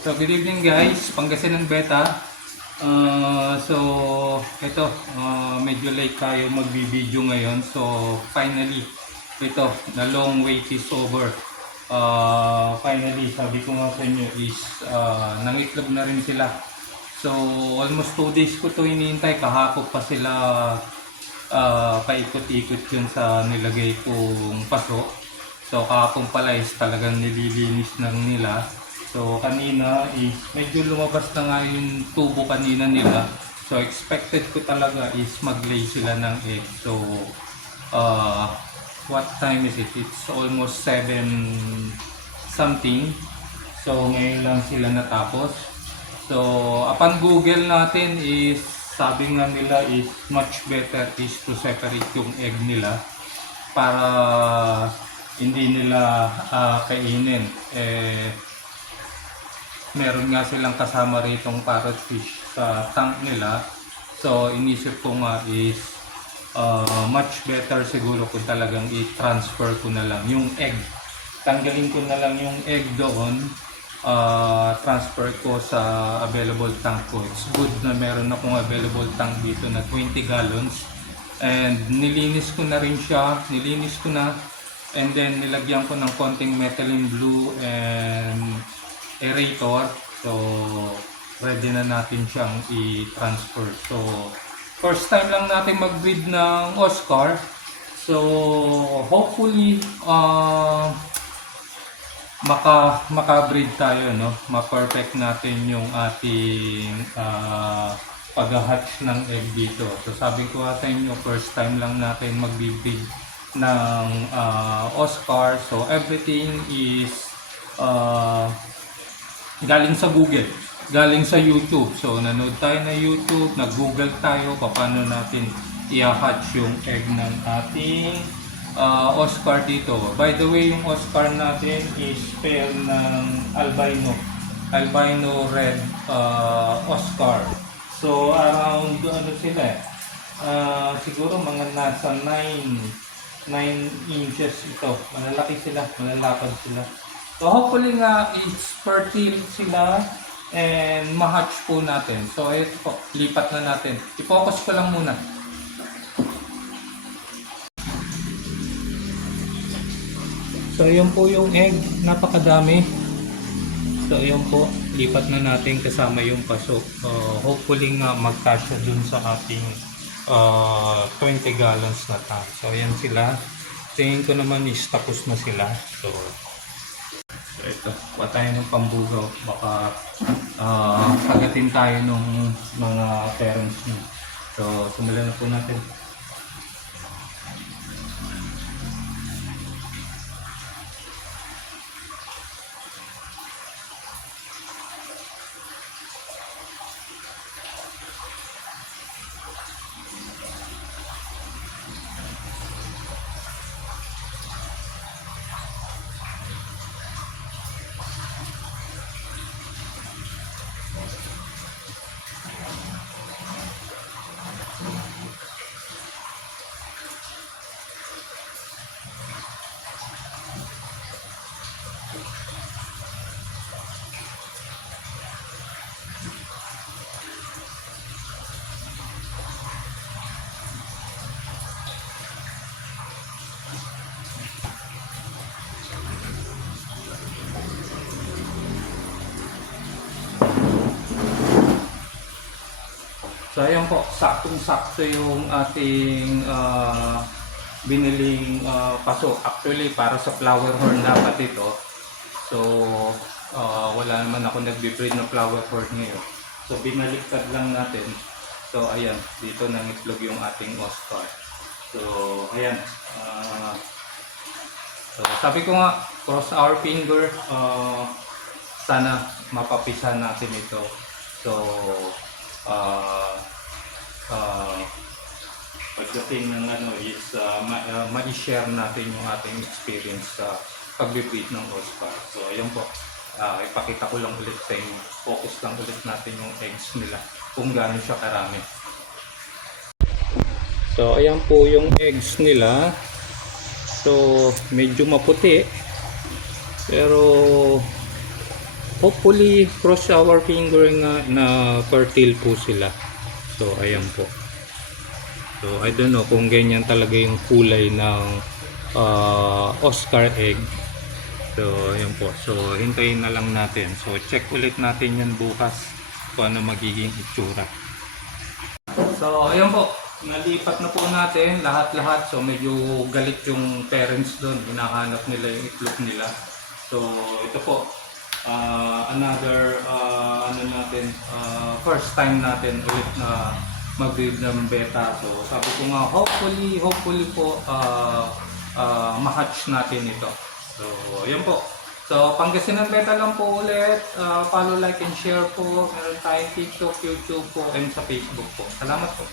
So, good evening guys, Pangasinan Beta. So, ito, medyo late tayo magbibideo ngayon. So, finally, ito, the long wait is over. Finally, sabi ko nga sa inyo is, nangitlog na rin sila. So, almost 2 days ko to hinihintay. Kahapon pa sila paikot-ikot yun sa nilagay kong paso. So, kahapon pala is talagang nililinis na nila. So kanina is medyo lumabas na nga yung tubo kanina nila. So expected ko talaga is mag-lay sila ng egg. So what time is it? It's almost 7 something. So ngayon lang sila natapos. So upon Google natin is sabi nga nila is much better is to separate yung egg nila para hindi nila kainin. Meron nga silang kasama ritong parrotfish sa tank nila. So inisip ko nga is much better siguro kung talagang i-transfer ko na lang yung egg. Tanggalin ko na lang yung egg doon. Transfer ko sa available tank ko. It's good na meron akong available tank dito na 20 gallons. And nilinis ko na rin siya. Nilinis ko na. And then nilagyan ko ng konting methylene blue and aerator. So ready na natin siyang i-transfer. So first time lang natin mag-breed ng Oscar. So hopefully maka-breed tayo, no? Ma-perfect natin yung ating pag-hatch ng egg dito. So sabi ko sa inyo, first time lang natin mag-breed ng Oscar. So everything is galing sa Google, galing sa YouTube. So nanood tayo na YouTube, nag-Google tayo paano natin i-hatch yung egg ng ating Oscar dito. By the way, yung Oscar natin is pair ng albino red Oscar. So around ano sila siguro mga nasa 9 inches ito. Malalaki sila, malalapad sila. So hopefully nga it's fertile sila and ma-hatch po natin. So ito po, lipat na natin. I-focus ko lang muna. So yun po yung egg, napakadami. So yun po, lipat na natin kasama yung paso. Hopefully nga magkasya dun sa ating 20 gallons na tank. So ayan sila. Tingin ko naman is tapos na sila. So ito, kuha tayo ng pambugaw. Baka pagatin tayo ng mga parents niya. So simulan na po natin. So ayan po, saktong-sakto yung ating biniling paso. Actually, para sa flower horn dapat ito. So wala naman ako nagbe-breed ng flower horn ngayon. So binaliktad lang natin. So ayan, dito nangitlog yung ating Oscar. So ayan. So sabi ko nga, cross our finger. Sana mapapisa natin ito. So pagdating ng ano is ma-share natin yung ating experience sa pag-breed ng Oscar. So ayun po, ipakita ko lang ulit sa inyo. Focus lang ulit natin yung eggs nila kung gaano siya karami. So ayan po yung eggs nila. So medyo maputi pero hopefully cross our finger nga na fertile po sila. So ayan po. So I don't know kung ganyan talaga yung kulay ng Oscar egg. So ayan po. So hintayin na lang natin. So check ulit natin yan bukas kung ano magiging itsura. So ayan po. Nalipat na po natin lahat-lahat. So medyo galit yung parents doon. Hinahanap nila yung itlog nila. So ito po. Another first time natin ulit na mag-breed ng beta. So sabi ko nga hopefully po ma-hatch natin ito. So yun po. So Pangasinan Beta lang po ulit. Follow, like and share po. Meron tayong TikTok, YouTube po and sa Facebook po. Salamat po.